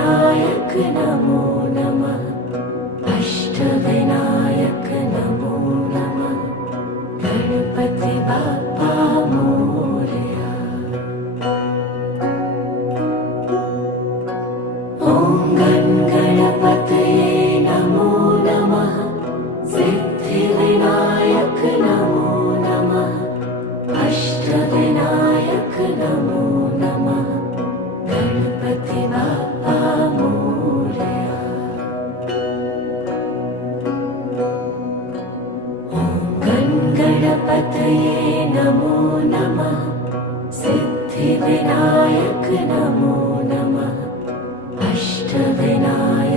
सिद्धिविनायक नमो नमः। अष्टविनायक नमो नमः। गणपति बाप्पा मोरया। ॐ गणपतये नमो नमः। सिद्धिविनायक नमो नमः। अष्टविनायक नमो नमः। गणपति बाप्पा मोरया। ॐ गणपतये नमो नमः। सिद्धिविनायक नमो नमः। अष्टविनायक